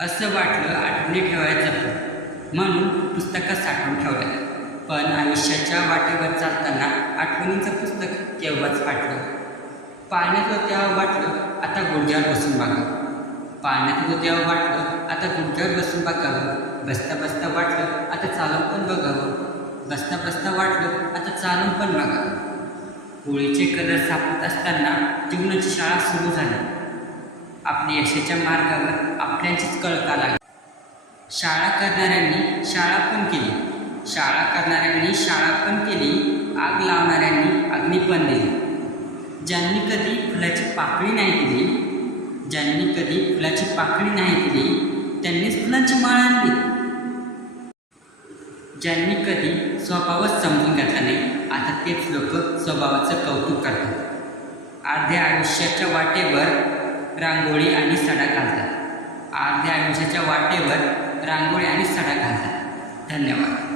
असं वाटलं आठवणी ठेवायचं म्हणून पुस्तकात साठवून ठेवलं. पण आयुष्याच्या वाटेवर चालताना आठवणींचं पुस्तक केव्हाच फाटलं. पाण्यात होतं तेव्हा वाटलं आता गुडघ्यावर बसून बघावं. पाण्यात होतं तेव्हा वाटलं आता गुडघ्यावर बसून बघावं. बसता बसता वाटलं आता चालून पण बघावं. बसता बसता वाटलं आता चालून पण बघावं. होळीचे कलर सापडत असताना जीवनाची शाळा सुरू झाली. आपल्या यशाच्या मार्गावर आपल्याचीच कळका लागली. शाळा करणाऱ्यांनी शाळा पण केली, शाळा करणाऱ्यांनी शाळा पण केली, आग लावणाऱ्यांनी अग्नी पण दिली. ज्यांनी कधी फुलाची पाकळी नाही दिली, ज्यांनी कधी फुलाची पाकळी नाही दिली त्यांनीच फुलांची माळ आणली. ज्यांनी कधी स्वभावच समजून घेतला नाही आता तेच लोक स्वभावाचं कौतुक करतात. अर्ध्या आयुष्याच्या वाटेवर रांगोळी आणि सडा घालतात. अर्ध्या आयुष्याच्या वाटेवर रांगोळी आणि सडा घालतात. धन्यवाद.